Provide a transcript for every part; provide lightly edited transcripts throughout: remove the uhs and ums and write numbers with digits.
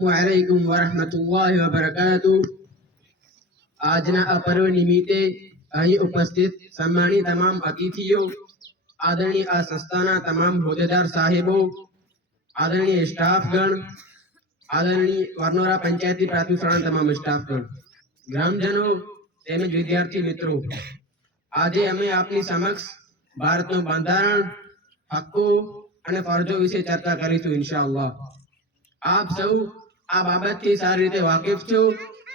वालेकुम वरहमतुल्लाहि वबरकातुह। આજના આ પર્વ નિમિત્તે અહીં ઉપસ્થિત સન્માનિત તમામ અતિથિઓ, આદરણીય આ સંસ્થાના તમામ હોદ્દેદાર સાહેબો, આદરણીય સ્ટાફગણ, આદરણીય વારનોરા પંચાયતી પ્રાથમિક શાળાના તમામ સ્ટાફગણ, ગ્રામજનો તેમજ વિદ્યાર્થી મિત્રો, આજે અમે આપની સમક્ષ ભારતનું બંધારણ, હક્કો અને ફરજો વિશે ચર્ચા કરીશું ઇન્શાઅલ્લાહ। આપ સૌ આ બાબતથી સારી રીતે વાકેફ છો।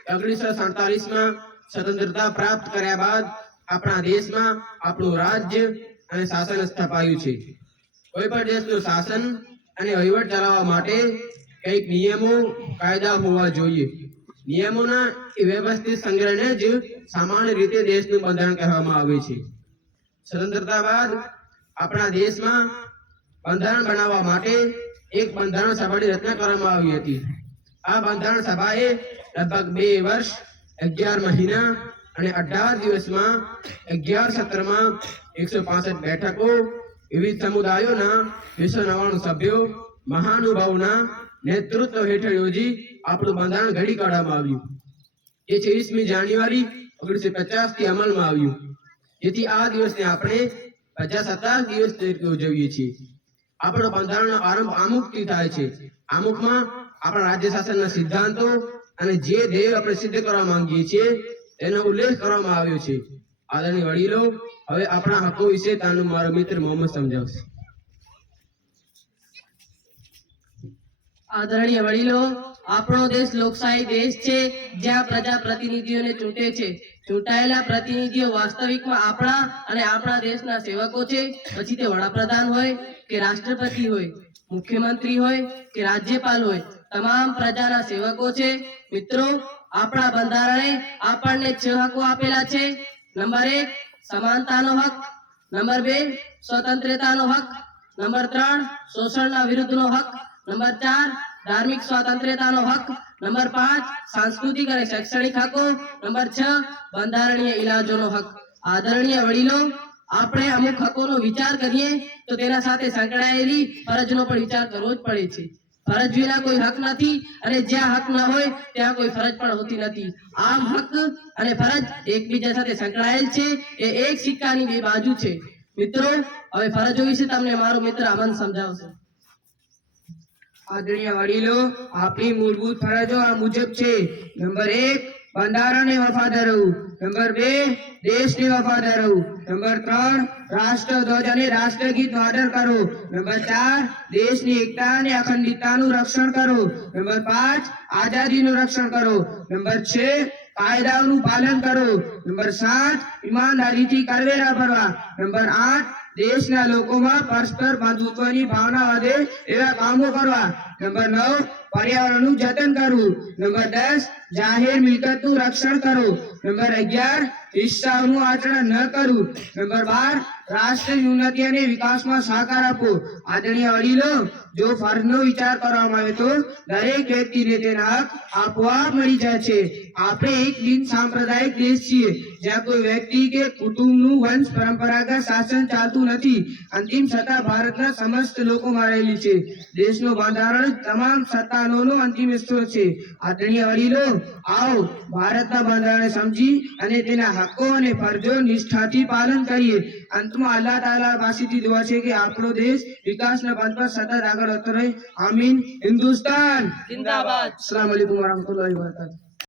1947માં સ્વતંત્રતા પ્રાપ્ત કર્યા બાદ આપણા દેશમાં આપણું રાજ્ય અને શાસન સ્થપાયું છે। કોઈ પણ દેશનું શાસન અને વહીવટ ચલાવવા માટે કંઈક નિયમો, કાયદા હોવા જોઈએ। નિયમોના એ વ્યવસ્થિત સંગ્રહને જ સામાન્ય રીતે દેશનું બંધારણ કહેવામાં આવે છે। સ્વતંત્રતા બાદ આપણા દેશમાં બંધારણ બનાવવા માટે એક બંધારણ સભાની રચના કરવામાં આવી હતી। આ બંધારણ સભાએ લગભગ 2 વર્ષ 11 મહિના અને 18 દિવસમાં 11 સત્રમાં 165 બેઠકો, વિવિધ સમુદાયોના 299 સભ્યો, મહાનુભાવોના નેતૃત્વ હેઠળ યોજી આપણું બંધારણ ઘડી કાઢવામાં આવ્યું। એ 26મી જાન્યુઆરી 1950 થી અમલમાં આવ્યું, જેથી આ દિવસને આપણે પ્રજાસત્તાક દિવસ તરીકે ઉજવીએ છીએ। આપણો બંધારણનો આરંભ આમુખથી થાય છે। આમુખમાં આપણા રાજ્ય શાસનના સિદ્ધાંતો અને જે ધ્યેય આપણે સિદ્ધ કરવા માંગીએ છીએ તેનો ઉલ્લેખ કરવામાં આવ્યો છે। આદરણીય વડીલો, હવે આપણા હક્કો વિશે તાનું મારો મિત્ર મોહમ્મદ સમજાવશે। આદરણીય વડીલો, આપણો દેશ લોકશાહી દેશ છે, જ્યાં પ્રજા પ્રતિનિધિઓને ચૂંટે છે। ચૂંટાયેલા પ્રતિનિધિઓ વાસ્તવિકમાં આપણા અને આપણા દેશના સેવકો છે। પછી તે વડાપ્રધાન હોય કે રાષ્ટ્રપતિ હોય, મુખ્યમંત્રી હોય કે રાજ્યપાલ હોય, તમામ પ્રજાના સેવકો છે। મિત્રો, આપણા બંધારણે આપણને 6 હકો આપેલા છે। નંબર 1 સમાનતાનો હક, નંબર 2 સ્વતંત્રતાનો હક, નંબર 3 શોષણના વિરુદ્ધનો હક, નંબર 4 ધાર્મિક સ્વતંત્રતાનો હક, નંબર 5 સાંસ્કૃતિક અને શૈક્ષણિક હકો, નંબર 6 બંધારણીય ઇલાજોનો હક। આદરણીય વડીલો, આપણે અમુક હકોનો વિચાર કરીએ તો તેના સાથે સંકળાયેલી ફરજનો પણ વિચાર કરવો જ પડે છે। ફરજ વિના કોઈ હક નથી અને જ્યાં હક ન હોય ત્યાં કોઈ ફરજ પણ હોતી નથી। આમ હક અને ફરજ એકબીજા સાથે સંકળાયેલ છે। એ એક સિક્કાની 2 બાજુ છે। મિત્રો, હવે ફરજો વિશે તમને મારો મિત્ર અમન સમજાવશે। આદરણીય વડીલો, આપણી મૂળભૂત ફરજો આ મુજબ છે। નંબર 1 બંધારણને વફાદાર રહેવું, નંબર 2 દેશને વફાદાર રહેવું, નંબર 3 રાષ્ટ્રધ્વજ અને રાષ્ટ્રગીતનો આદર કરવો, નંબર 4 દેશની એકતા અને અખંડિતતાનું રક્ષણ કરવું, નંબર 5 આઝાદીનું રક્ષણ કરવું, નંબર 6 કાયદાઓનું પાલન કરવું, નંબર 7 ઈમાનદારીથી કરવેરા ભરવા, નંબર 8 દેશના લોકોમાં પરસ્પર બંધુત્વની ભાવના વધે એવા કામો કરવા, નંબર 9 પર્યાવરણનું જતન કરવું, નંબર 10 જાહેર મિલકતનું રક્ષણ કરવું, નંબર 11 હિંસાનું આચરણ ન કરવું, નંબર 12 રાષ્ટ્રની ઉન્નતિ અને વિકાસમાં સહકાર આપવો। આદરણીય વડીલો, જો ફરજનો વિચાર કરવામાં આવે તો દરેક વ્યક્તિને તેના હક આપોઆપ મળી જાય છે। આપણે એક બિન સાંપ્રદાયિક દેશ છીએ, જ્યાં કોઈ વ્યક્તિ કે કુટુંબનું વંશ પરંપરાગત શાસન ચાલતું નથી। અંતિમ સત્તા ભારતના સમસ્ત લોકોમાં રહેલી છે। દેશનું બંધારણ તમામ સત્તાઓનો અંતિમ સ્ત્રોત છે। આદરણીય વડીલો, આવો ભારતના બંધારણને સમજી અને તેના હક્કો અને ફરજો નિષ્ઠાથી પાલન કરીએ। અંતમાં અલ્લાહ તાલા પાસેથી દુઆ છે કે આપણો દેશ વિકાસના પંથ પર સતત આગળ વધતો રહે। આમીન। હિન્દુસ્તાન જિંદાબાદ। અસ્સલામુ અલૈકુમ વરહમતુલ્લાહિ વબરકાતુહુ।